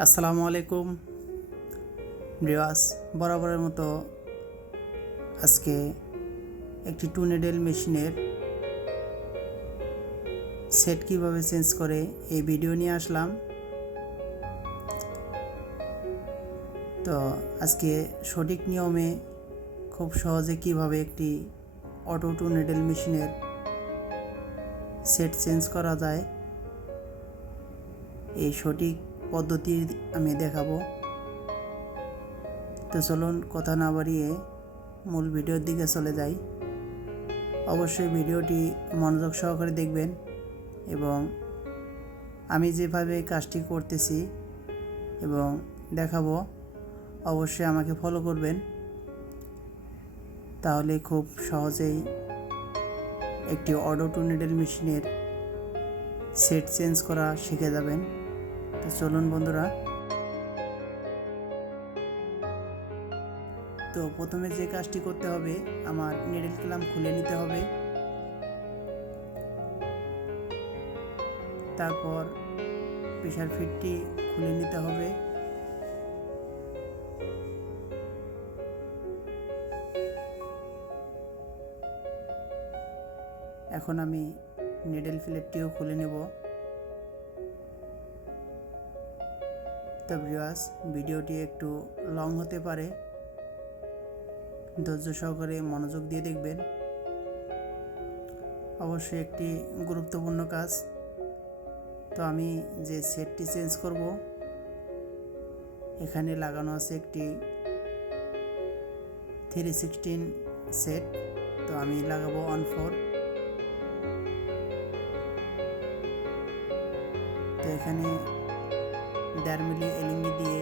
আসসালামু আলাইকুম ভিউয়ার্স, বরাবরের মতো আজকে একটি টু নিডেল মেশিনের সেট কিভাবে চেঞ্জ করে এই ভিডিও নিয়ে আসলাম। তো আজকে সঠিক নিয়মে খুব সহজে কিভাবে একটি অটো টু নিডেল মেশিনের সেট চেঞ্জ করা যায় এই সঠিক পদ্ধতি আমি দেখাবো। তো চলুন কথা না বাড়িয়ে মূল ভিডিওর দিকে চলে যাই। অবশ্যই ভিডিওটি মনোযোগ সহকারে দেখবেন এবং আমি যেভাবে কাজটি করতেছি এবং দেখাবো অবশ্যই আমাকে ফলো করবেন, তাহলে খুব সহজেই একটি অটো টু নিডেল মেশিনের সেট চেঞ্জ করা শিখে যাবেন। তো চলুন বন্ধুরা। তো প্রথমে যে কাজটি করতে হবে, আমার নিডেল ক্ল্যাম্প খুলে নিতে হবে। তারপর প্রেসার ফিটটি খুলে নিতে হবে। এখন আমি নিডেল ফিলেটটিও খুলে নেব। তো ভিউয়ার্স, ভিডিওটি একটু লং হতে পারে, ধৈর্য সহকারে মনোযোগ দিয়ে দেখবেন। অবশ্যই একটি গুরুত্বপূর্ণ কাজ। তো আমি যে সেটটি চেঞ্জ করব, এখানে লাগানো আছে একটি 316 সেট। তো আমি লাগাবো 1/4। তো এখানে 1.5 মিলি এলএমবি দিয়ে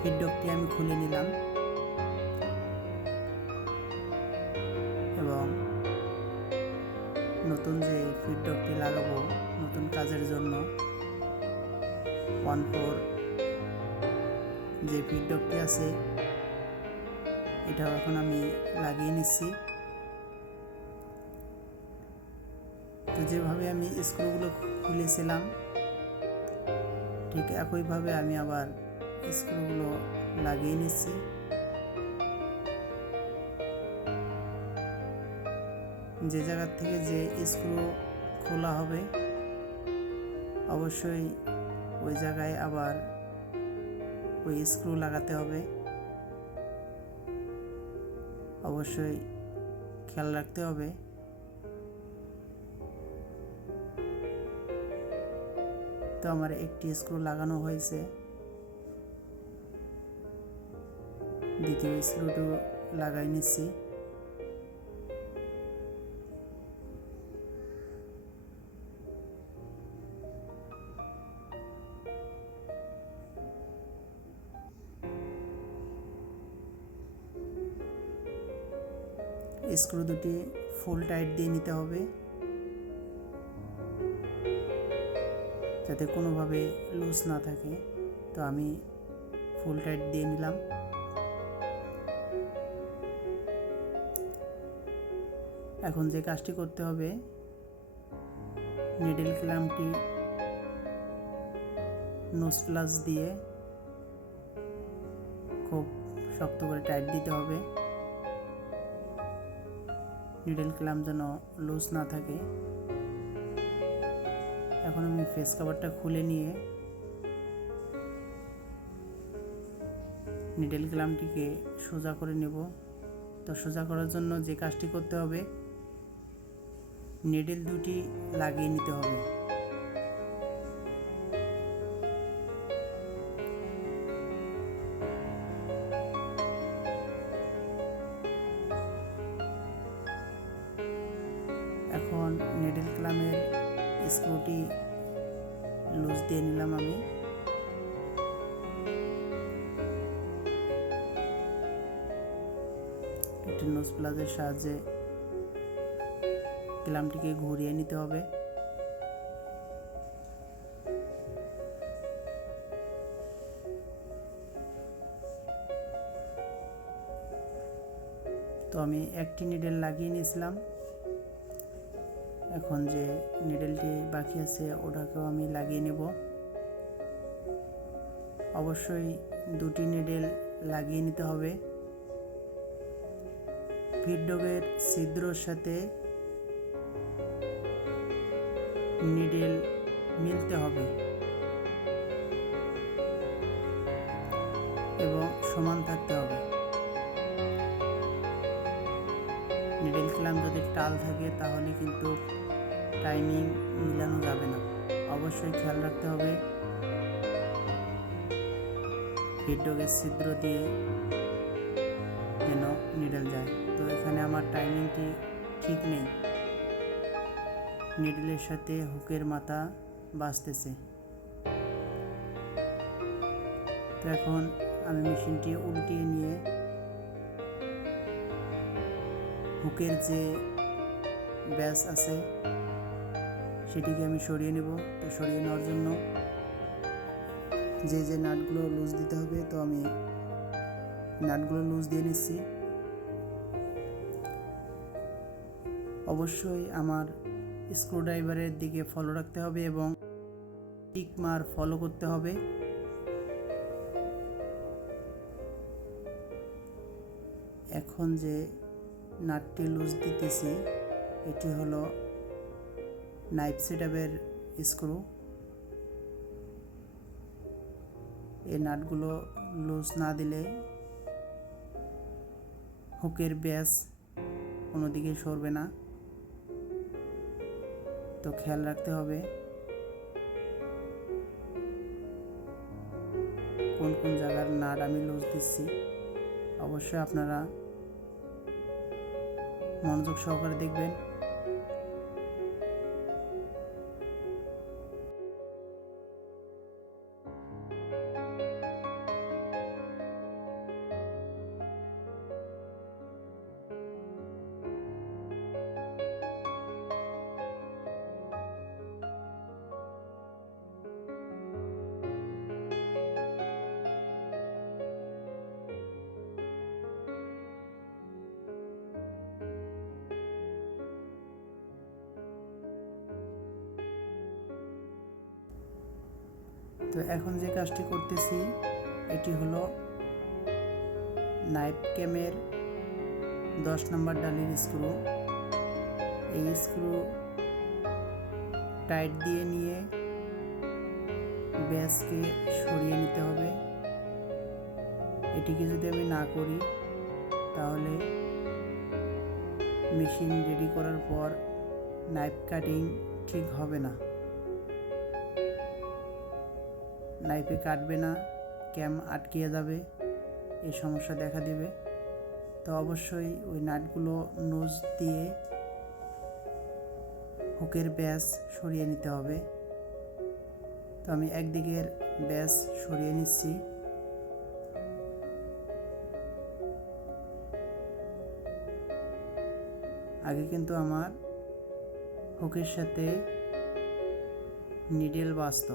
ফিডব্যাকটি আমি খুলে নিলাম এবং নতুন যে ফিডব্যাকটি লাগাবো নতুন কাজের জন্য 1/4 যে ফিডব্যাকটি আছে এটাও এখন আমি লাগিয়ে নিচ্ছি। তো যেভাবে আমি স্ক্রুগুলো খুলেছিলাম ঠিক একইভাবে আমি আবার স্ক্রুগুলো লাগিয়ে নিচ্ছি। যে জায়গা থেকে যে স্ক্রু খোলা হবে অবশ্যই ওই জায়গায় আবার ওই স্ক্রু লাগাতে হবে। অবশ্যই খেয়াল রাখতে হবে। তো আমার একটি স্ক্রু লাগানো হয়েছে, দ্বিতীয় স্ক্রুটি লাগাই নিচ্ছি। স্ক্রু দুটি ফুল টাইট দিয়ে নিতে হবে যাতে কোনোভাবে লুজ না থাকে। তো আমি ফুল টাইট দিয়ে নিলাম। এখন যে কাজটি করতে হবে, নিডেল ক্ল্যাম্পটি নোজ প্লাস দিয়ে খুব শক্ত করে টাইট দিতে হবে, নিডেল ক্ল্যাম্প যেন লুজ না থাকে। এখন আমি ফেস কভারটা খুলে নিয়ে নিডেল ক্ল্যাম্পটিকে সোজা করে নেব। তো সোজা করার জন্য যে কাজটি করতে হবে, নিডেল দুটি লাগিয়ে নিতে হবে। এখন নিডেল ক্ল্যাম্পের স্ক্রুটি লুজ দিয়ে নিলাম আমি। একটি নোজ প্লাসের সাহায্যে ক্ল্যাম্পটিকে ঘুরিয়ে নিতে হবে। তো আমি একটি নিডেল লাগিয়ে নিয়েছিলাম, এখন যে নিডেলটি বাকি আছে ওটাকেও আমি লাগিয়ে নেব। অবশ্যই দুটি নিডেল লাগিয়ে নিতে হবে। ফিড ডগের ছিদ্রর সাথে নিডেল মিলতে হবে এবং সমান থাকতে হবে। নিডেল ক্ল্যাম্প যদি টাল থাকে তাহলে কিন্তু টাইমিং মিলানো যাবে না। অবশ্যই খেয়াল রাখতে হবে ফিড ডগের ছিদ্র দিয়ে যেন নিডেল যায়। তো এখানে আমার টাইমিংটি ঠিক নেই, নিডেলের সাথে হুকের মাথা বাজতেছে। তো এখন আমি মেশিনটি উল্টিয়ে নিয়ে হুকের যে ব্যাস আছে সেটিকে আমি সরিয়ে নেব। তো সরিয়ে নেওয়ার জন্য যে নাটগুলো লুজ দিতে হবে, তো আমি নাটগুলো লুজ দিয়ে নিচ্ছি। অবশ্যই আমার স্ক্রুড্রাইভারের দিকে ফলো রাখতে হবে এবং টিক মার ফলো করতে হবে। এখন যে নাটটি লুজ দিতেছি এটি হলো নাইফ সেটআপের স্ক্রু। এই নাটগুলো লুজ না দিলে হুকের ব্যাস কোনো দিকে সরবে না। তো খেয়াল রাখতে হবে কোন কোন জায়গার নাট আমি লুজ দিচ্ছি। অবশ্যই আপনারা মনোযোগ সহকারে দেখবেন। তো এখন যে কাজটি করতেছি এটি হলো নাইফ ক্যামের 10 নম্বর ডালির স্ক্রু। এই স্ক্রু টাইট দিয়ে নিয়ে ব্যাসকে সরিয়ে নিতে হবে। এটিকে যদি আমি না করি তাহলে মেশিন রেডি করার পর নাইফ কাটিং ঠিক হবে না, নাইফে কাটবে না, ক্যাম আটকিয়ে যাবে, এই সমস্যা দেখা দেবে। তো অবশ্যই ওই নাটগুলো নোজ দিয়ে হুকের ব্যাস সরিয়ে নিতে হবে। তো আমি একদিকের ব্যাস সরিয়ে নিচ্ছি। আগে কিন্তু আমার হুকের সাথে নিডেল বাজতো,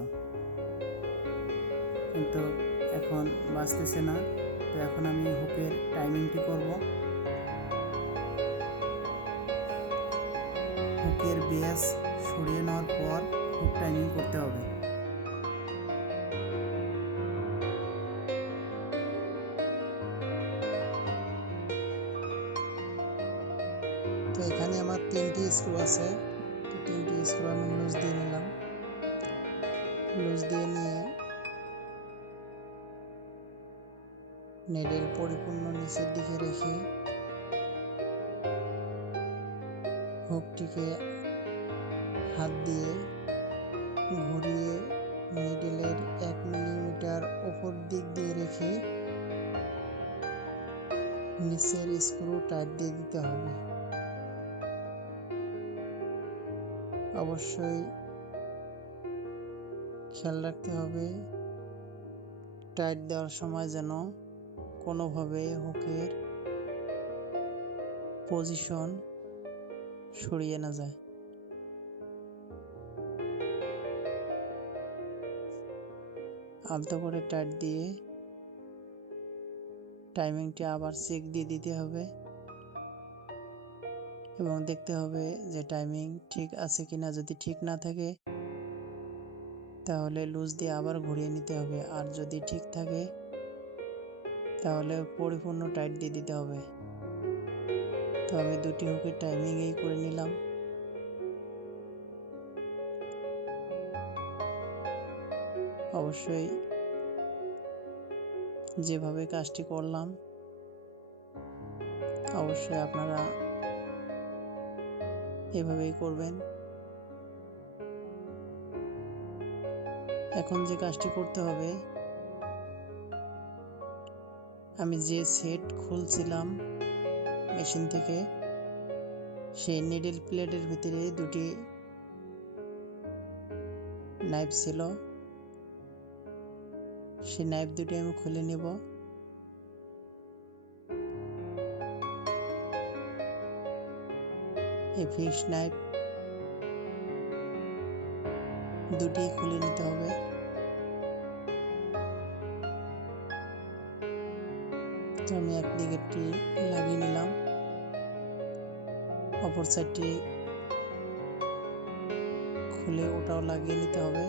কিন্তু এখন বাজতেছে না। তো এখন আমি হুকের টাইমিংটি করব। হুকের ব্যাস সরিয়ে নেওয়ার পর হুক টাইমিং করতে হবে। তো এখানে আমার 3টি স্ক্রু আছে। তো 3টি স্ক্রু আমি লুজ দিয়ে নিলাম। লুজ দিয়ে নিয়ে নিডেল পরিপূর্ণ নিচের দিকে রেখে হুকটিকে হাত দিয়ে ঘুরিয়ে নিডেলের 1 মিলিমিটার উপর দিক দিয়ে রেখে নিচের স্ক্রু টাইট দিয়ে দিতে হবে। অবশ্যই খেয়াল রাখতে হবে টাইট দেওয়ার সময় যেন কোনোভাবে হুকের পজিশন সরিয়ে না যায়। আলতো করে টাইট দিয়ে টাইমিংটি আবার চেক দিয়ে দিতে হবে এবং দেখতে হবে যে টাইমিং ঠিক আছে কিনা। যদি ঠিক না থাকে তাহলে লুজ দিয়ে আবার ঘুরিয়ে নিতে হবে, আর যদি ঠিক থাকে তাহলে পরিপূর্ণ টাইট দিয়ে দিতে হবে। তো আমি দুটি হুকের টাইমিংয়েই করে নিলাম। অবশ্যই যেভাবে কাজটি করলাম অবশ্যই আপনারা এভাবেই করবেন। এখন যে কাজটি করতে হবে, আমি যে সেট খুলছিলাম মেশিন থেকে, সেই নিডল প্লেটের ভিতরে দুটি নাইফ ছিল, সেই নাইফ দুটি আমি খুলে নেব। এই ফিক্সড নাইফ দুটি খুলে নিতে হবে। তো আমি একদিকেরটি লাগিয়ে নিলাম, অপর সাইডটি খুলে ওটাও লাগিয়ে নিতে হবে।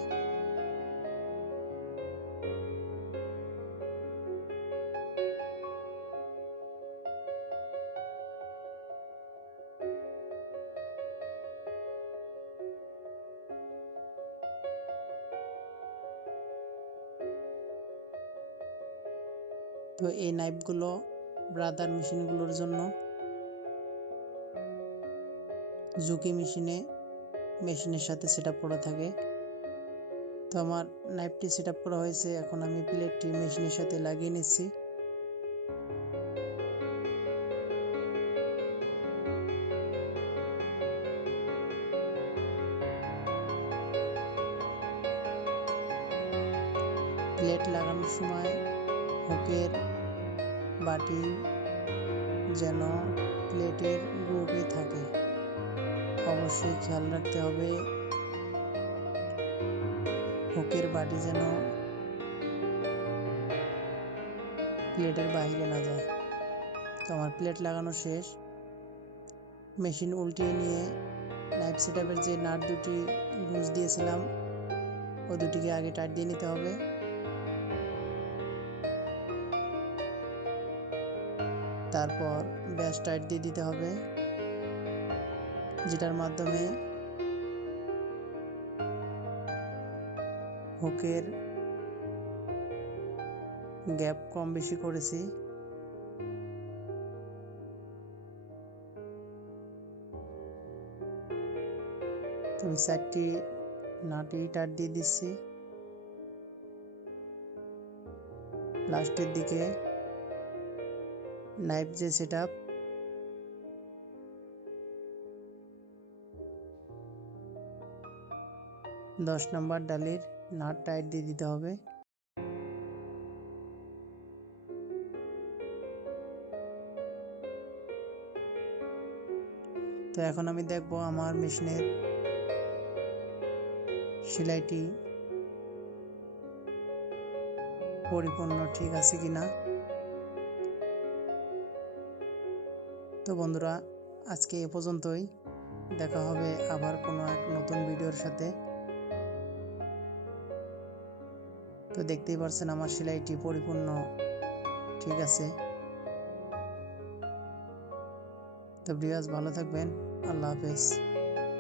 তো এই নাইফগুলো ব্রাদার মেশিনগুলোর জন্য, জুকি মেশিনের সাথে সেট আপ করা থাকে। তো আমার নাইফটি সেট আপ করা হয়েছে, এখন আমি প্লেটটি মেশিনের সাথে লাগিয়ে নিচ্ছি। প্লেট লাগানোর সময় হুকের বাটি যেন প্লেটের গ্রুপে থাকে, অবশ্যই খেয়াল রাখতে হবে হুকের বাটি যেন প্লেটের বাইরে না যায়। তো আমার প্লেট লাগানো শেষ। মেশিন উল্টিয়ে নিয়ে নাইফ সেটআপের যে নাট দুটি লুজ দিয়েছিলাম ও দুটিকে আগে টাইট দিয়ে নিতে হবে। তারপর ব্যাস টাইট দিয়ে দিতে হবে, যেটার মাধ্যমে হুকের গ্যাপ কম বেশি করেছি। তো আমি 4টি নাটই টাইট দিয়ে দিচ্ছি। লাস্টের দিকে নাইফ যে সেটআপ, 10 নম্বর ডালির নাট টাইট দিয়ে দিতে হবে। তো এখন আমি দেখব আমার মেশিনের সেলাইটি পরিপূর্ণ ঠিক আছে কিনা। তো বন্ধুরা, আজকে এ পর্যন্তই। দেখা হবে আবার কোনো এক নতুন ভিডিওর সাথে। তো দেখতেই পারছেন আমার সেলাইটি পরিপূর্ণ ঠিক আছে। তো ভিউয়ার্স, ভালো থাকবেন। আল্লাহ হাফেজ।